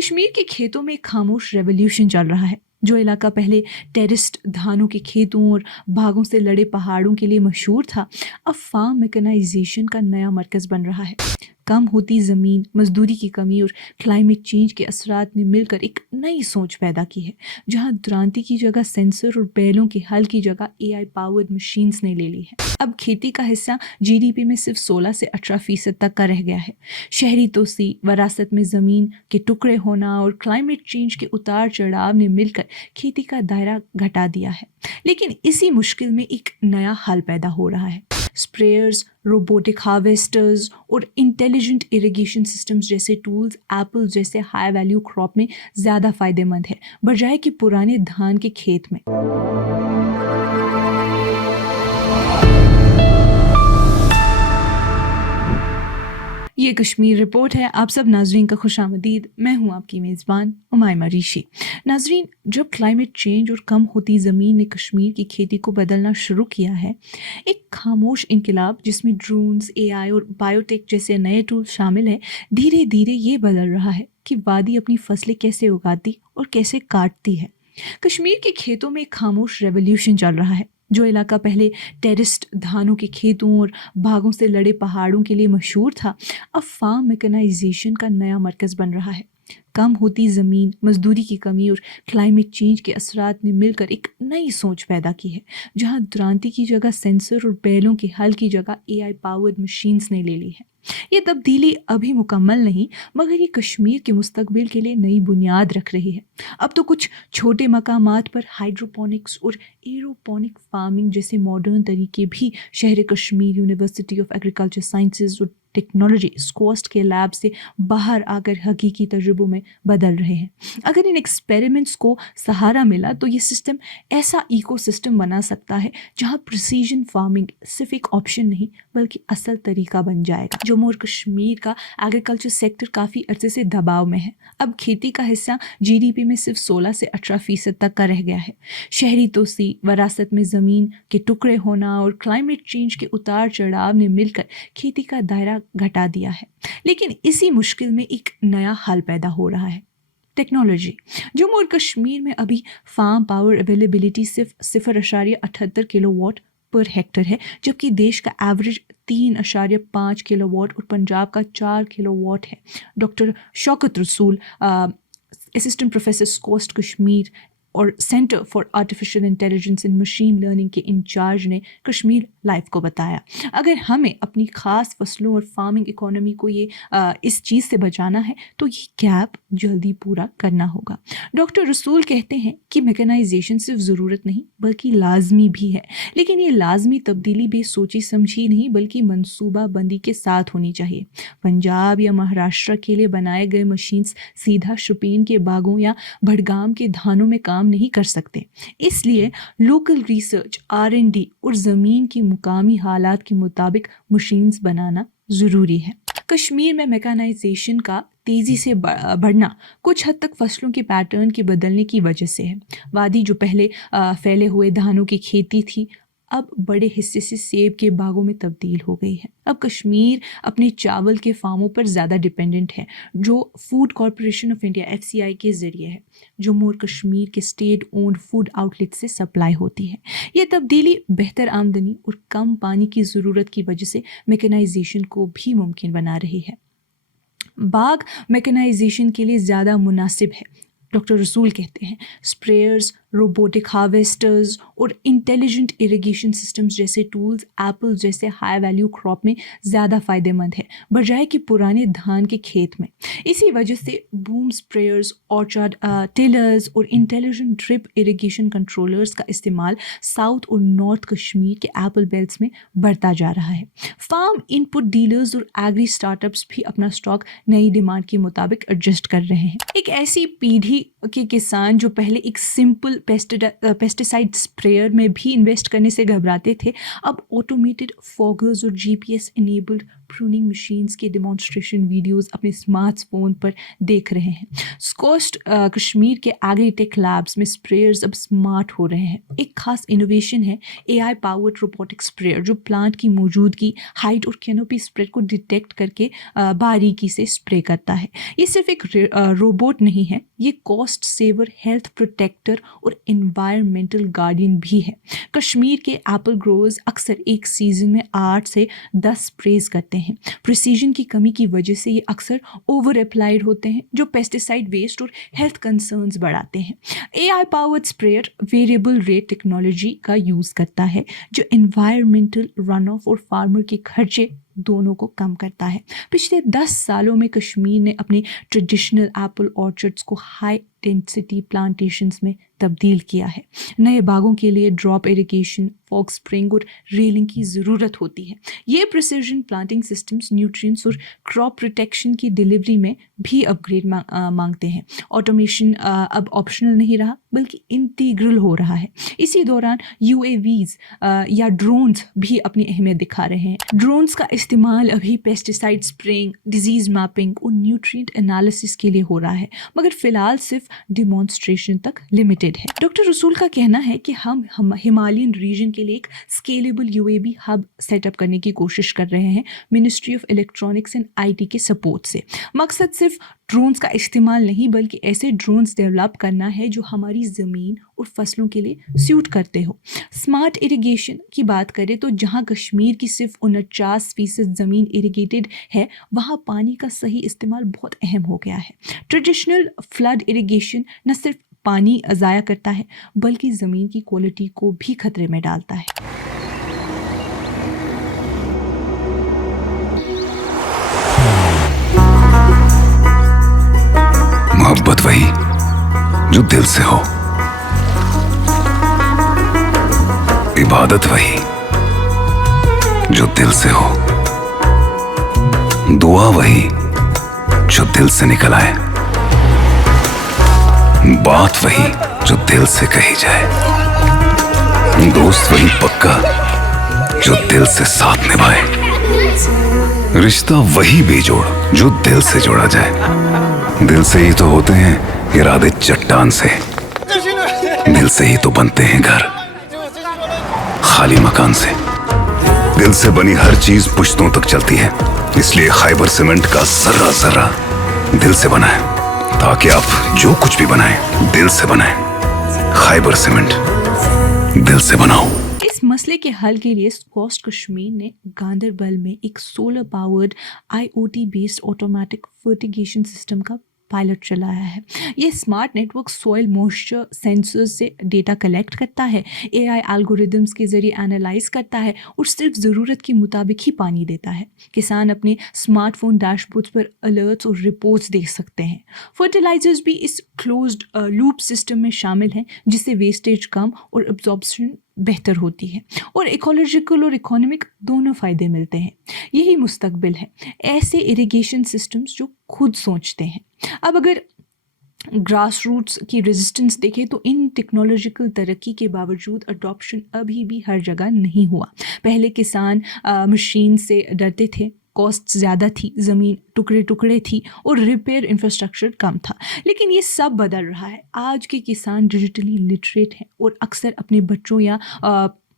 कश्मीर के खेतों में एक खामोश रेवोल्यूशन चल रहा है। जो इलाका पहले टेरिस्ट धानों के खेतों और बागों से लड़े पहाड़ों के लिए मशहूर था, अब फार्म मैकेनाइजेशन का नया मरकज़ बन रहा है। कम होती ज़मीन, मजदूरी की कमी और क्लाइमेट चेंज के असरात ने मिलकर एक नई सोच पैदा की है, जहां दुरांती की जगह सेंसर और बैलों के हल की जगह एआई पावर्ड मशीन्स ने ले ली है। अब खेती का हिस्सा जीडीपी में सिर्फ 16 से 18% तक का रह गया है। शहरी तोसी, वरासत में ज़मीन के टुकड़े होना और क्लाइमेट चेंज के उतार चढ़ाव ने मिलकर खेती का दायरा घटा दिया है। लेकिन इसी मुश्किल में एक नया हल पैदा हो रहा है। स्प्रेयर्स, रोबोटिक हार्वेस्टर्स और इंटेलिजेंट इरिगेशन सिस्टम्स जैसे टूल्स एप्पल जैसे हाई वैल्यू क्रॉप में ज़्यादा फायदेमंद है, बजाय कि पुराने धान के खेत में। ये कश्मीर रिपोर्ट है। आप सब नाजरीन का खुशामदीद। मैं हूँ आपकी मेज़बान उमाइमा ऋषि। नाजरीन, जब क्लाइमेट चेंज और कम होती ज़मीन ने कश्मीर की खेती को बदलना शुरू किया है, एक खामोश इनकलाब जिसमें ड्रोन्स, एआई और बायोटेक जैसे नए टूल शामिल है, धीरे धीरे ये बदल रहा है कि वादी अपनी फसलें कैसे उगाती और कैसे काटती है। कश्मीर के खेतों में एक खामोश रेवोल्यूशन चल रहा है। जो इलाका पहले टेरिस्ट धानों के खेतों और बागों से लड़े पहाड़ों के लिए मशहूर था, अब फार्म मैकेनाइजेशन का नया मरकज़ बन रहा है। कम होती ज़मीन, मजदूरी की कमी और क्लाइमेट चेंज के असरात ने मिलकर एक नई सोच पैदा की है, जहां दुरांती की जगह सेंसर और बैलों के हल की जगह एआई पावर्ड मशीन्स ने ले ली है। ये तब्दीली अभी मुकम्मल नहीं, मगर ये कश्मीर के मुस्तकबिल के लिए नई बुनियाद रख रही है। अब तो कुछ छोटे मकामात पर हाइड्रोपोनिक्स और एरोपोनिक फार्मिंग जैसे मॉडर्न तरीके भी शहर Kashmir university of agriculture sciences और टेक्नोलॉजी स्कोस्ट के लैब से बाहर आकर हकीकी तजुर्बों में बदल रहे हैं। अगर इन एक्सपेरिमेंट्स को सहारा मिला तो ये सिस्टम ऐसा इकोसिस्टम बना सकता है जहां प्रिसीजन फार्मिंग सिर्फ एक ऑप्शन नहीं बल्कि असल तरीका बन जाएगा। जम्मू और कश्मीर का एग्रीकल्चर सेक्टर काफ़ी अरसे से दबाव में है। अब खेती का हिस्सा जीडीपी में सिर्फ 16 से 18% तक का रह गया है। शहरी तोसी, वरासत में ज़मीन के टुकड़े होना और क्लाइमेट चेंज के उतार चढ़ाव ने मिलकर खेती का दायरा घटा दिया है। लेकिन इसी मुश्किल में एक नया हल पैदा हो रहा है, टेक्नोलॉजी। जम्मू और कश्मीर में अभी फार्म पावर अवेलेबिलिटी सिर्फ 0.78 किलोवाट पर हेक्टर है, जबकि देश का एवरेज 3.5 किलोवाट और पंजाब का 4 किलोवाट है। डॉक्टर शौकत रसूल, असिस्टेंट प्रोफेसर कोस्ट कश्मीर और centre for artificial intelligence and machine learning के इंचार्ज ने कश्मीर लाइव को बताया, अगर हमें अपनी ख़ास फसलों और फार्मिंग इकोनॉमी को इस चीज़ से बचाना है तो ये गैप जल्दी पूरा करना होगा। डॉक्टर रसूल कहते हैं कि मैकेनाइजेशन सिर्फ ज़रूरत नहीं बल्कि लाजमी भी है, लेकिन ये लाजमी तब्दीली भी सोची समझी नहीं बल्कि मनसूबा बंदी के साथ होनी चाहिए। पंजाब या महाराष्ट्र के लिए बनाए गए मशीन्स सीधा शुपिन के बागों या भड़गाम के धानों में काम नहीं कर सकते। इसलिए लोकल रिसर्च, R&D और ज़मीन की मुकामी हालात के मुताबिक मशीन्स बनाना ज़रूरी है। कश्मीर में मैकेनाइजेशन का तेज़ी से बढ़ना कुछ हद तक फसलों के पैटर्न के बदलने की वजह से है। वादी जो पहले फैले हुए धानों की खेती थी, अब बड़े हिस्से से सेब के बागों में तब्दील हो गई है। अब कश्मीर अपने चावल के फार्मों पर ज़्यादा डिपेंडेंट है, जो food corporation of India FCI के ज़रिए है। जम्मू और कश्मीर के स्टेट ओन्ड फूड आउटलेट से सप्लाई होती है। यह तब्दीली बेहतर आमदनी और कम पानी की ज़रूरत की वजह से मैकेनाइजेशन को भी मुमकिन बना रही है। बाग मैकेनाइजेशन के लिए ज़्यादा मुनासिब है, डॉक्टर रसूल कहते हैं। स्प्रेयर्स, रोबोटिक हार्वेस्टर्स और इंटेलिजेंट इरिगेशन सिस्टम्स जैसे टूल्स एप्पल जैसे हाई वैल्यू क्रॉप में ज़्यादा फायदेमंद है, बजाय कि पुराने धान के खेत में। इसी वजह से बूम स्प्रेयर्स, ऑर्चार्ड टिलर्स और इंटेलिजेंट ड्रिप इरिगेशन कंट्रोलर्स का इस्तेमाल साउथ और नॉर्थ कश्मीर के एप्पल बेल्ट्स में बढ़ता जा रहा है। फार्म इनपुट डीलर्स और एग्री स्टार्टअप्स भी अपना स्टॉक नई डिमांड के मुताबिक एडजस्ट कर रहे हैं। एक ऐसी पीढ़ी के किसान जो पहले एक सिंपल पेस्टिसाइड स्प्रेयर में भी इन्वेस्ट करने से घबराते थे, अब ऑटोमेटेड फॉगर्स और GPS इनेबल्ड प्रूनिंग मशीन्स के डेमोन्स्ट्रेशन वीडियोस अपने स्मार्टफोन पर देख रहे हैं। कोस्ट कश्मीर के एग्रीटेक लैब्स में स्प्रेयर्स अब स्मार्ट हो रहे हैं। एक खास इनोवेशन है AI पावर्ड रोबोटिक स्प्रेयर, जो प्लांट की मौजूदगी, हाइट और कैनोपी स्प्रेड को डिटेक्ट करके बारीकी से स्प्रे करता है। ये सिर्फ एक रोबोट नहीं है, ये कॉस्ट सेवर, हेल्थ प्रोटेक्टर और एनवायरमेंटल गार्डियन भी है। कश्मीर के एप्पल ग्रोवर्स अक्सर एक सीजन में 8 से 10 स्प्रेज करते हैं। प्रिसीजन की कमी की वजह से ये अक्सर ओवर अप्लाइड होते हैं, जो पेस्टिसाइड वेस्ट और हेल्थ कंसर्न्स बढ़ाते हैं। AI powered sprayer variable rate technology का यूज़ करता है, जो एनवायरमेंटल रन ऑफ और फार्मर के खर्चे दोनों को कम करता है। पिछले 10 सालों में कश्मीर ने अपने ट्रेडिशनल एप्पल ऑर्चर्ड्स को हाई डेंसिटी प्लांटेशंस में तब्दील किया है। नए बागों के लिए ड्रॉप इरिगेशन, फॉग स्प्रिंग और रेलिंग की ज़रूरत होती है। ये प्रिसिजन प्लांटिंग सिस्टम्स न्यूट्रिएंट्स और क्रॉप प्रोटेक्शन की डिलीवरी में भी अपग्रेड मांगते हैं। ऑटोमेशन अब ऑप्शनल नहीं रहा, बल्कि इंटीग्रल हो रहा है। इसी दौरान UAVs या ड्रोन्स भी अपनी अहमियत दिखा रहे हैं। ड्रोन्स का इस्तेमाल अभी पेस्टिसाइड स्प्रेइंग, डिजीज मैपिंग और न्यूट्रिएंट एनालिसिस के लिए हो रहा है, मगर फिलहाल सिर्फ डिमॉन्स्ट्रेशन तक लिमिटेड है। डॉक्टर रसूल का कहना है कि हम हिमालयन रीजन के लिए एक स्केलेबल UAV हब सेटअप करने की कोशिश कर रहे हैं, ministry of electronics and IT के सपोर्ट से। मकसद सिर्फ ड्रोन्स का इस्तेमाल नहीं, बल्कि ऐसे ड्रोन्स डेवलप करना है जो हमारी ज़मीन और फसलों के लिए सूट करते हो। स्मार्ट इरिगेशन की बात करें तो जहां कश्मीर की सिर्फ 49% ज़मीन इरिगेटेड है, वहां पानी का सही इस्तेमाल बहुत अहम हो गया है। ट्रेडिशनल फ्लड इरिगेशन न सिर्फ पानी ज़ाया करता है, बल्कि ज़मीन की क्वालिटी को भी खतरे में डालता है। मोहब्बत वही जो दिल से हो, इबादत वही जो दिल से हो, दुआ वही जो दिल से निकल आए, बात वही जो दिल से कही जाए, दोस्त वही पक्का जो दिल से साथ निभाए, रिश्ता वही बेजोड़ जो दिल से जोड़ा जाए। दिल से ही तो होते हैं इरादे चट्टान से, दिल से ही तो बनते हैं घर खाली मकान से। दिल से बनी हर चीज पुश्तों तक चलती है, इसलिए खैबर सीमेंट का जर्रा जर्रा दिल से बना है, ताकि आप जो कुछ भी बनाएं दिल से बनाएं। खैबर सीमेंट, दिल से बनाओ। इस मसले के हल के लिए कोस्ट कश्मीर ने गांदरबल में एक solar powered IoT based automatic fertigation system का पायलट चलाया है। ये smart network soil moisture sensors से डेटा कलेक्ट करता है, AI एल्गोरिदम्स के ज़रिए एनालाइज करता है और सिर्फ ज़रूरत के मुताबिक ही पानी देता है। किसान अपने स्मार्टफोन डैशबोर्ड्स पर अलर्ट्स और रिपोर्ट्स देख सकते हैं। फर्टिलाइजर्स भी इस क्लोज्ड लूप सिस्टम में शामिल हैं, जिससे वेस्टेज कम और एब्जॉर्प्शन बेहतर होती है और इकोलॉजिकल और इकोनॉमिक दोनों फ़ायदे मिलते हैं। यही मुस्तकबिल है, ऐसे इरिगेशन सिस्टम्स जो खुद सोचते हैं। अब अगर ग्रास रूट्स की रेजिस्टेंस देखें तो इन टेक्नोलॉजिकल तरक्की के बावजूद अडॉप्शन अभी भी हर जगह नहीं हुआ। पहले किसान मशीन से डरते थे, कॉस्ट ज़्यादा थी, ज़मीन टुकड़े टुकड़े थी और रिपेयर इंफ्रास्ट्रक्चर कम था। लेकिन ये सब बदल रहा है। आज के किसान डिजिटली लिटरेट हैं और अक्सर अपने बच्चों या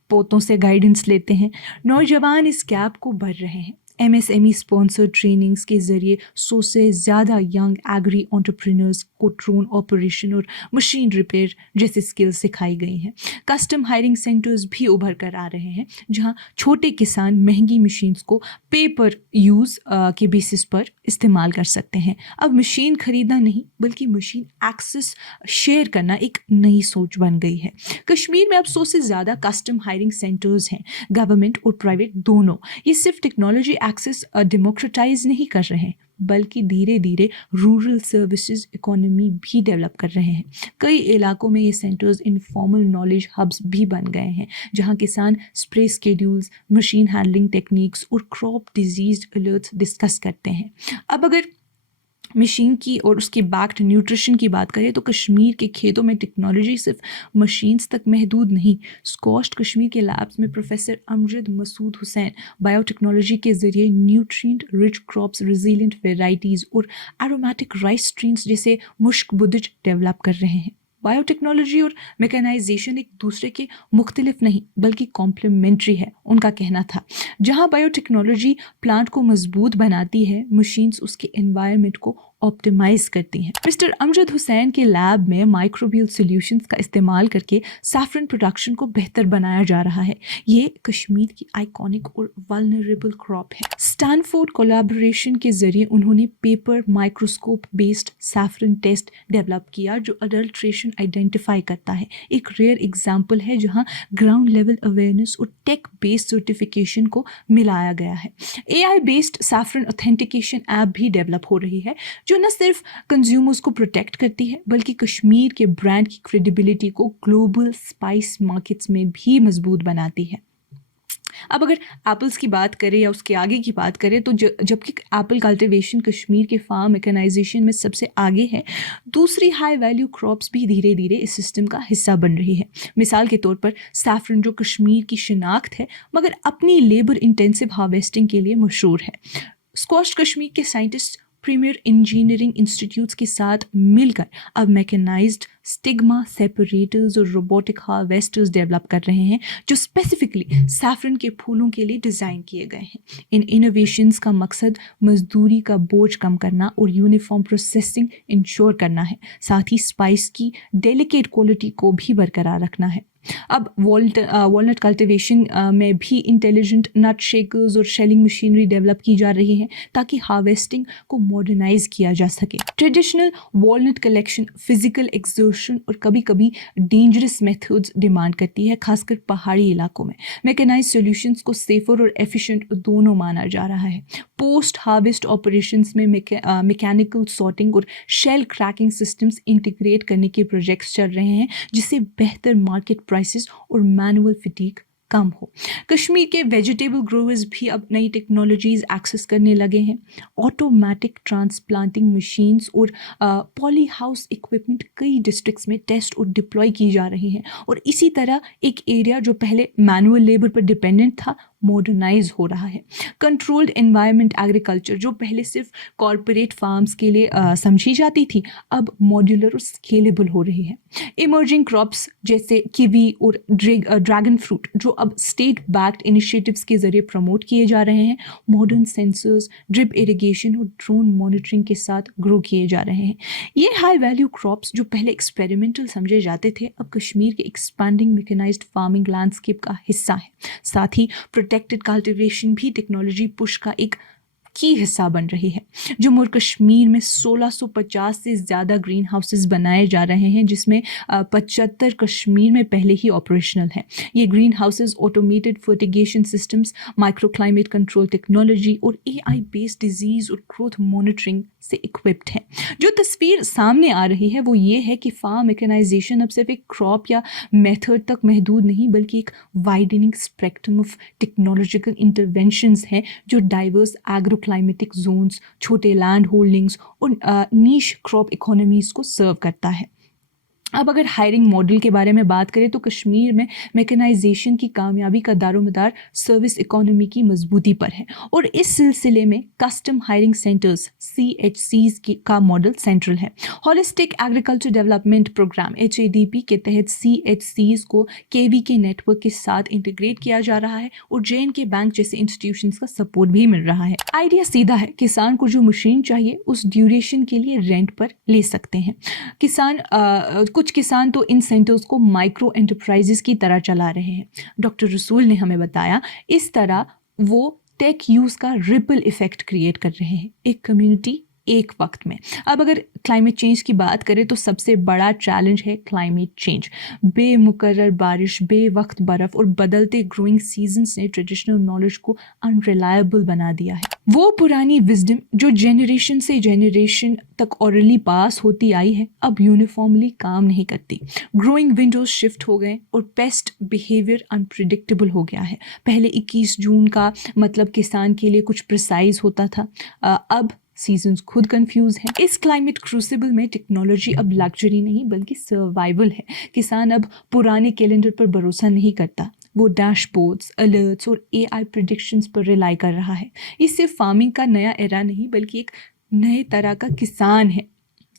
पोतों से गाइडेंस लेते हैं। नौजवान इस गैप को भर रहे हैं। MSME स्पॉन्सर्ड ट्रेनिंग्स के ज़रिए 100 से ज़्यादा यंग एग्री एंटरप्रेन्योर्स को ड्रोन ऑपरेशन और मशीन रिपेयर जैसे स्किल्स सिखाई गई हैं। कस्टम हायरिंग सेंटर्स भी उभर कर आ रहे हैं, जहां छोटे किसान महंगी मशीन्स को पे पर यूज़ के बेसिस पर इस्तेमाल कर सकते हैं। अब मशीन खरीदना नहीं, बल्कि मशीन एक्सेस शेयर करना एक नई सोच बन गई है। कश्मीर में अब 100 से ज़्यादा कस्टम हायरिंग सेंटर्स हैं, गवर्नमेंट और प्राइवेट दोनों। ये सिर्फ टेक्नोलॉजी एक्सेस डेमोक्रेटाइज नहीं कर रहे हैं, बल्कि धीरे धीरे रूरल सर्विसेज इकोनॉमी भी डेवलप कर रहे हैं। कई इलाकों में ये सेंटर्स इनफॉर्मल नॉलेज हब्स भी बन गए हैं, जहां किसान spray schedules, machine handling techniques और क्रॉप डिजीज अलर्ट्स डिस्कस करते हैं। अब अगर मशीन की और उसके बैक्ड न्यूट्रिशन की बात करें तो कश्मीर के खेतों में टेक्नोलॉजी सिर्फ मशीन्स तक महदूद नहीं। स्कॉस्ट कश्मीर के लैब्स में प्रोफेसर अमजद मसूद हुसैन बायोटेक्नोलॉजी के ज़रिए nutrient rich crops, resilient varieties और एरोमेटिक राइस स्ट्रीम्स जैसे मुश्क बुदिज डेवलप कर रहे हैं। बायोटेक्नोलॉजी और मैकेनाइजेशन एक दूसरे के मुख्तलिफ नहीं बल्कि कॉम्प्लीमेंट्री है, उनका कहना था। जहाँ बायोटेक्नोलॉजी प्लांट को मजबूत बनाती है, मशीन्स उसके एनवायरनमेंट को ऑप्टिमाइज करती हैं। मिस्टर अमजद हुसैन के लैब में माइक्रोबियल सॉल्यूशंस का इस्तेमाल करके सैफरन प्रोडक्शन को बेहतर बनाया जा रहा है। ये कश्मीर की आइकॉनिक और वल्नरेबल क्रॉप है। स्टैनफोर्ड कोलैबोरेशन के जरिए उन्होंने paper microscope based saffron test develop किया जो अडल्ट्रेशन आइडेंटिफाई करता है। एक रेयर एग्जाम्पल है जहाँ ग्राउंड लेवल अवेयरनेस और टेक बेस्ड सर्टिफिकेशन को मिलाया गया है। AI based saffron authentication app भी डेवलप हो रही है जो न सिर्फ कंज्यूमर्स को प्रोटेक्ट करती है बल्कि कश्मीर के ब्रांड की क्रेडिबिलिटी को ग्लोबल स्पाइस मार्केट्स में भी मजबूत बनाती है। अब अगर एप्पल्स की बात करें या उसके आगे की बात करें तो जबकि एप्पल कल्टीवेशन कश्मीर के फार्म मैकेनाइजेशन में सबसे आगे है, दूसरी हाई वैल्यू क्रॉप्स भी धीरे धीरे इस सिस्टम का हिस्सा बन रही है। मिसाल के तौर पर सैफरन जो कश्मीर की शिनाख्त है मगर अपनी लेबर इंटेंसिव हार्वेस्टिंग के लिए मशहूर है। स्क्वाश कश्मीर के साइंटिस्ट प्रीमियर इंजीनियरिंग इंस्टीट्यूट्स के साथ मिलकर अब मैकेनाइज्ड स्टिग्मा सेपरेटर्स और रोबोटिक हार्वेस्टर्स डेवलप कर रहे हैं जो स्पेसिफिकली सैफरन के फूलों के लिए डिज़ाइन किए गए हैं। इन इनोवेशंस का मकसद मजदूरी का बोझ कम करना और यूनिफॉर्म प्रोसेसिंग इंश्योर करना है, साथ ही स्पाइस की डेलिकेट क्वालिटी को भी बरकरार रखना है। अब वॉलनट कल्टीवेशन में भी इंटेलिजेंट नट शेकर्स और शेलिंग मशीनरी डेवलप की जा रही है ताकि हार्वेस्टिंग को मॉडर्नाइज किया जा सके। Traditional walnut collection physical exertion और कभी कभी डेंजरस मेथड्स डिमांड करती है, खासकर पहाड़ी इलाकों में। मैकेनाइज सॉल्यूशंस को सेफर और एफिशिएंट दोनों माना जा रहा है। पोस्ट हार्वेस्ट ऑपरेशंस में मैकेनिकल सॉर्टिंग और शेल क्रैकिंग सिस्टम्स इंटीग्रेट करने के प्रोजेक्ट्स चल रहे हैं जिससे बेहतर मार्केट प्राइसेस और मैनुअल फिटीक कम हो। कश्मीर के वेजिटेबल ग्रोवर्स भी अब नई टेक्नोलॉजीज एक्सेस करने लगे हैं। ऑटोमेटिक ट्रांसप्लांटिंग मशीन्स और पॉली हाउस इक्विपमेंट कई डिस्ट्रिक्ट्स में टेस्ट और डिप्लॉय की जा रही हैं और इसी तरह एक एरिया जो पहले मैनुअल लेबर पर डिपेंडेंट था मॉडर्नाइज हो रहा है। कंट्रोल्ड एनवायरनमेंट एग्रीकल्चर जो पहले सिर्फ कॉरपोरेट फार्म्स के लिए समझी जाती थी अब मॉड्यूलर और स्केलेबल हो रही है। इमर्जिंग क्रॉप्स जैसे कीवी और ड्रैगन फ्रूट जो अब स्टेट बैक्ड इनिशिएटिव्स के जरिए प्रमोट किए जा रहे हैं, मॉडर्न सेंसर्स, ड्रिप इरिगेशन और ड्रोन मॉनिटरिंग के साथ ग्रो किए जा रहे हैं। ये हाई वैल्यू क्रॉप्स जो पहले एक्सपेरिमेंटल समझे जाते थे अब कश्मीर के एक्सपैंडिंग मैकेनाइज्ड फार्मिंग लैंडस्केप का हिस्सा है। साथ ही प्रोटेक्टेड कल्टीवेशन भी टेक्नोलॉजी पुश का एक की हिस्सा बन रही है। जम्मू और कश्मीर में 1650 से ज़्यादा ग्रीन हाउसेस बनाए जा रहे हैं जिसमें 75 कश्मीर में पहले ही ऑपरेशनल हैं। ये green houses automated fertigation systems, micro climate control technology और AI बेस्ड डिजीज़ और ग्रोथ मॉनिटरिंग से इक्विप्ड हैं। जो तस्वीर सामने आ रही है वो ये है कि फार्म मैकेनाइजेशन अब सिर्फ एक क्रॉप या मेथड तक महदूद नहीं बल्कि एक widening spectrum of technological interventions हैं जो डाइवर्स एग्रो क्लाइमेटिक जोन्स, छोटे लैंड होल्डिंग्स और नीश क्रॉप इकोनॉमीज को सर्व करता है। अब अगर हायरिंग मॉडल के बारे में बात करें तो कश्मीर में मैकेनाइजेशन की कामयाबी का दारोमदार सर्विस इकोनॉमी की मजबूती पर है और इस सिलसिले में कस्टम हायरिंग सेंटर्स CHCs का मॉडल सेंट्रल है। Holistic agriculture development programme HADP के तहत CHCs को KVK नेटवर्क के साथ इंटीग्रेट किया जा रहा है और JNK बैंक जैसे इंस्टीट्यूशंस का सपोर्ट भी मिल रहा है। आइडिया सीधा है, किसान को जो मशीन चाहिए उस ड्यूरेशन के लिए रेंट पर ले सकते हैं। कुछ किसान तो इन सेंटर्स को माइक्रो एंटरप्राइजेस की तरह चला रहे हैं। डॉक्टर रसूल ने हमें बताया इस तरह वो टेक यूज़ का रिपल इफेक्ट क्रिएट कर रहे हैं, एक कम्युनिटी एक वक्त में। अब अगर क्लाइमेट चेंज की बात करें तो सबसे बड़ा चैलेंज है क्लाइमेट चेंज। बेमुकर्रर बारिश, बेवक्त बर्फ़ और बदलते ग्रोइंग सीजन्स ने ट्रेडिशनल नॉलेज को अनरिलायबल बना दिया है। वो पुरानी विजडम जो जनरेशन से जनरेशन तक ऑरली पास होती आई है अब यूनिफॉर्मली काम नहीं करती। ग्रोइंग विंडोज शिफ्ट हो गए और पेस्ट बिहेवियर अनप्रिडिक्टेबल हो गया है। पहले 21 जून का मतलब किसान के लिए कुछ प्रिसाइज होता था, अब सीजन्स खुद कंफ्यूज हैं। इस क्लाइमेट क्रूसिबल में टेक्नोलॉजी अब लग्जरी नहीं बल्कि सर्वाइवल है। किसान अब पुराने कैलेंडर पर भरोसा नहीं करता, वो डैशबोर्ड्स, अलर्ट्स और AI प्रिडिक्शंस पर रिलाई कर रहा है। ये सिर्फ फार्मिंग का नया एरा नहीं बल्कि एक नए तरह का किसान है।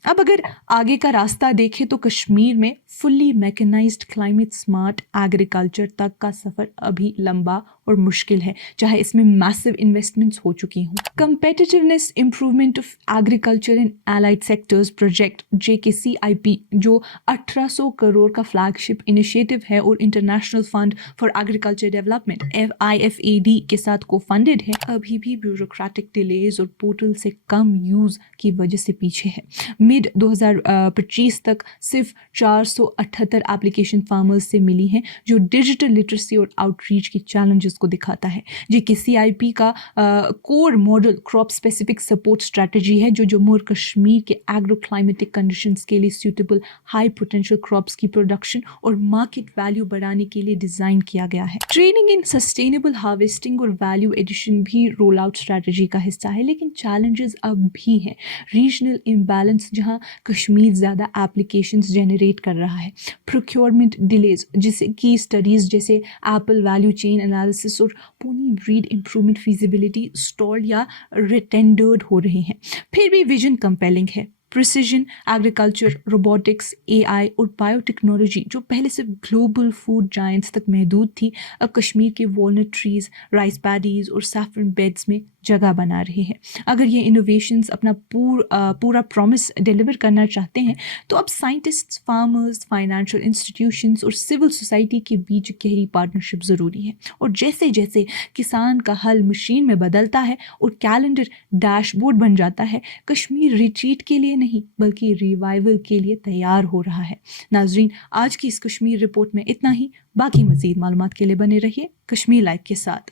अब अगर आगे का रास्ता देखें तो कश्मीर में fully mechanised climate smart agriculture तक का सफ़र अभी लंबा और मुश्किल है, चाहे इसमें मैसिव इन्वेस्टमेंट्स हो चुकी हों। Competitiveness improvement of agriculture and allied sectors project JKCIP जो 1800 करोड़ का फ्लैगशिप इनिशिएटिव है और international fund for agriculture development IFAD के साथ को फंडेड है, अभी भी ब्यूरोक्रेटिक डिलेज और पोर्टल से कम यूज़ की वजह से पीछे है। मिड 2025 तक सिर्फ 478 एप्लीकेशन फार्मर्स से मिली हैं, जो डिजिटल लिटरेसी और आउटरीच की चैलेंजेस को दिखाता है। JKCIP का core model crop specific support strategy है, जो जम्मू और कश्मीर के एग्रो क्लाइमेटिक कंडीशंस के लिए सूटेबल हाई पोटेंशियल क्रॉप्स की प्रोडक्शन और मार्केट वैल्यू बढ़ाने के लिए डिज़ाइन किया गया है। ट्रेनिंग इन सस्टेनेबल हार्वेस्टिंग और वैल्यू एडिशन भी रोल आउट स्ट्रेटजी का हिस्सा है, लेकिन चैलेंजेस अब भी हैं। रीजनल इम्बैलेंस, जहां कश्मीर ज़्यादा एप्लीकेशंस जनरेट कर रहा है, प्रोक्योरमेंट डिलेज जिसे की स्टडीज़ जैसे एप्पल वैल्यू चेन एनालिसिस और pony breed improvement feasibility stall या रिटेंडर्ड हो रहे हैं। फिर भी विजन कंपेलिंग है। प्रिसिजन एग्रीकल्चर, रोबोटिक्स, AI और बायोटेक्नोलॉजी जो पहले सिर्फ ग्लोबल फूड जायंट्स तक महदूद थी, अब कश्मीर के वॉलनट ट्रीज, राइस पैडीज और सैफरन बेड्स में जगह बना रहे हैं। अगर ये इनोवेशंस अपना पूरा प्रॉमिस डिलीवर करना चाहते हैं तो अब साइंटिस्ट्स, फार्मर्स, फाइनेंशियल इंस्टीट्यूशंस और सिविल सोसाइटी के बीच गहरी पार्टनरशिप ज़रूरी है। और जैसे जैसे किसान का हल मशीन में बदलता है और कैलेंडर डैशबोर्ड बन जाता है, कश्मीर रिट्रीट के लिए नहीं बल्कि रिवाइवल के लिए तैयार हो रहा है। नाजरीन, आज की इस कश्मीर रिपोर्ट में इतना ही। बाकी मज़ीद मालूमात के लिए बने रहिए कश्मीर लाइव के साथ।